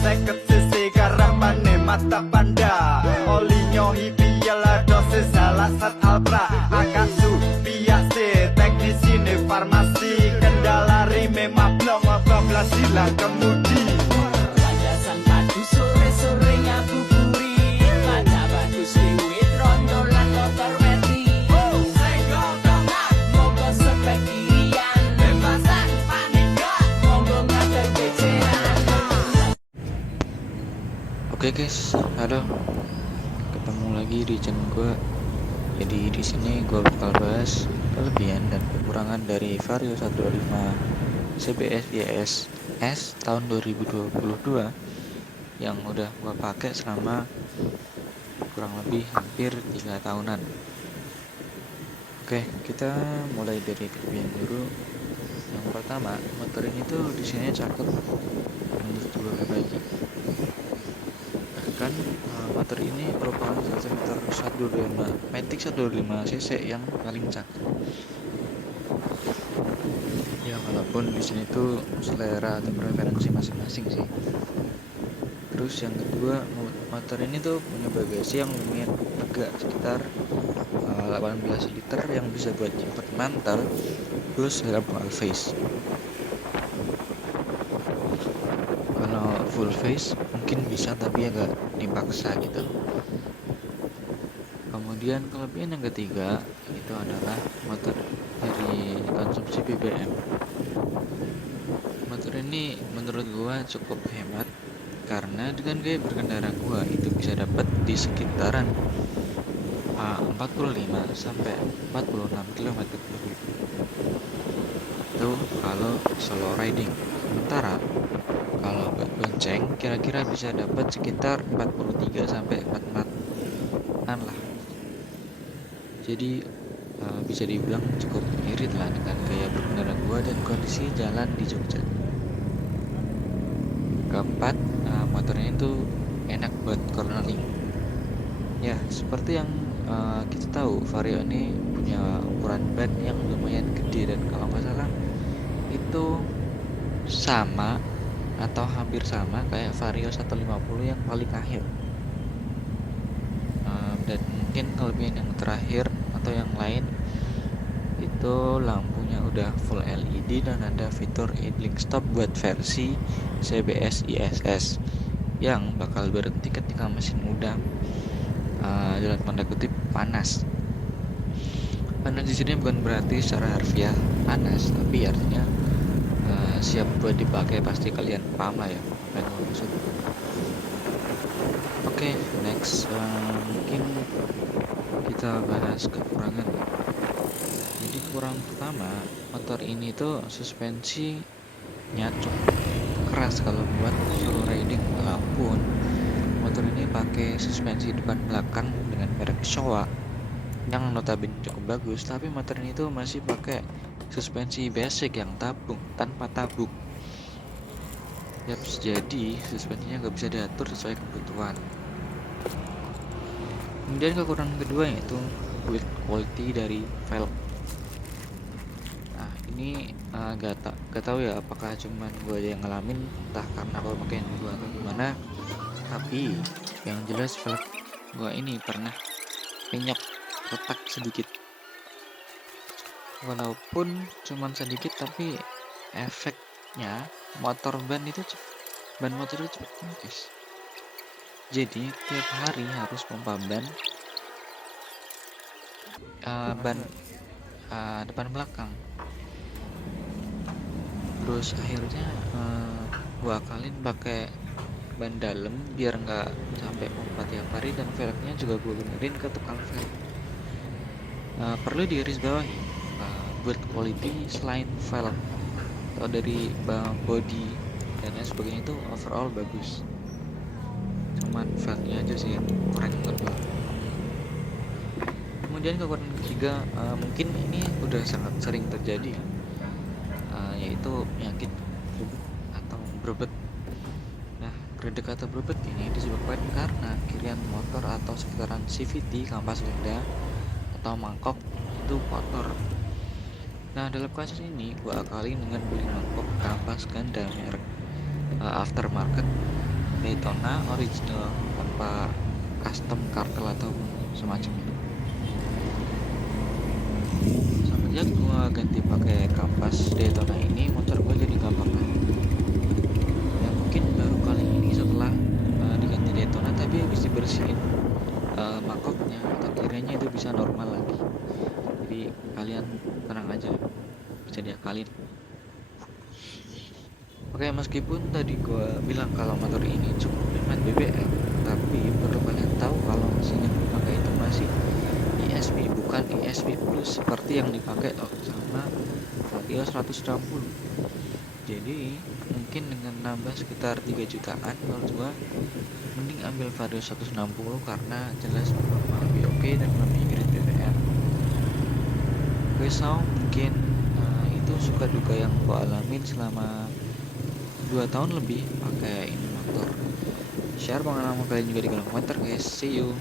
seket cc karamane mata panda olinyo hipiela dosis salasat alpra akasu biase teknisi ne farmasi kendala rime mablong bablas silang kemudi landasan padu sore-sore ngabuburit pada bagus wiwit rondo lan motor weti senggol dongan monggo sepek kirian bebasan panik gak monggo ngadeg beceran. Oke guys, halo, ketemu lagi di channel gue. Jadi di sini gue bakal bahas kelebihan dan kekurangan dari Vario 125 CBS ISS tahun 2022 yang udah gue pakai selama kurang lebih hampir 3 tahunan. Oke, kita mulai dari kelebihan dulu. Yang pertama, motor ini tuh desainnya cakep menurut gue pribadi. Bahkan motor ini merupakan salah satu motor 125 Matic 125 cc yang paling cakep. Ya walaupun di sini tuh selera atau preferensi masing-masing sih. Terus yang kedua, motor ini tuh punya bagasi yang lumayan lega, sekitar 18 liter yang bisa buat nyimpen mantel plus helm full face. Kalau full face mungkin bisa tapi agak dipaksa gitu. Kemudian kelebihan yang ketiga itu adalah motor dari konsumsi BBM. Motor ini menurut gua cukup hemat karena dengan gaya berkendara gua itu bisa dapat di sekitaran 45 sampai 46 km per jam. Itu kalau solo riding. Sementara kalau buat bonceng kira-kira bisa dapat sekitar 43 sampai 44-an lah. Jadi bisa dibilang cukup irit lah dengan gaya berkendara gua dan kondisi jalan di Jogja. Keempat, motornya itu enak buat cornering. Ya, seperti yang kita tahu, Vario ini punya ukuran ban yang lumayan gede dan kalau nggak salah itu sama atau hampir sama kayak Vario 150 yang paling akhir. Dan mungkin kelebihan yang terakhir atau yang lain itu lampunya udah full LED dan ada fitur idling stop buat versi CBS ISS yang bakal berhenti ketika mesin udah dalam tanda kutip panas. Panas di sini bukan berarti secara harfiah panas, tapi artinya siap buat dipakai. Pasti kalian paham lah ya apa yang gue maksud. Oke, next mungkin kita bahas kekurangan. Jadi kekurangan pertama, motor ini tuh suspensinya cukup keras kalau buat solo riding, walaupun motor ini pakai suspensi depan belakang dengan merek Showa yang notabene cukup bagus, tapi motor ini tuh masih pakai suspensi basic yang tabung tanpa tabung. Yaps, jadi suspensinya nggak bisa diatur sesuai kebutuhan. Kemudian kekurangan kedua yaitu build quality dari velg. Nah ini gak tahu ya apakah cuman gue aja yang ngalamin, entah karena pemakaian gue atau gimana. Tapi yang jelas velg gue ini pernah penyok, retak sedikit. Walaupun cuman sedikit tapi efeknya motor ban motor itu cepet kempes. Jadi tiap hari harus pompa ban depan belakang. Terus akhirnya gua akalin pakai ban dalam biar nggak sampai pompa tiap hari, dan velgnya juga gua benerin ke tukang velg. Perlu digarisbawahi, build quality selain velg atau dari body dan lain sebagainya itu overall bagus. Cuman velgnya aja sih yang kurang menurut gua. Kemudian kekurangan ketiga, mungkin ini udah sangat sering terjadi, yaitu penyakit grebek atau brebet. Nah, gredek atau brebet ini disebabkan karena kirian motor atau sekitaran CVT, kampas ganda atau mangkok itu kotor. Nah, dalam kasus ini gua akalin dengan beli mangkok kampas ganda merek aftermarket Daytona original tanpa custom kartel atau semacamnya. Semenjak gua ganti pakai kampas Daytona ini, motor gua jadi gampang. Ya mungkin baru kali ini setelah diganti Daytona, tapi habis dibersihin mangkoknya atau kiranya itu bisa normal lagi. Jadi kalian tenang aja, bisa diakalin. Oke, meskipun tadi gua bilang kalau motor ini cukup hemat BBM, tapi perlu kalian tahu kalau mesin yang dipakai itu masih ESP, bukan ESP Plus seperti yang dipakai sama Vario 160. Jadi mungkin dengan nambah sekitar 3 jutaan, menurut gua mending ambil Vario 160 karena jelas performa lebih oke dan lebih irit BBM. Oke, so mungkin itu suka duka yang gua alamin selama 2 tahun lebih pakai ini motor. Share pengalaman kalian juga di kolom komentar guys. See you.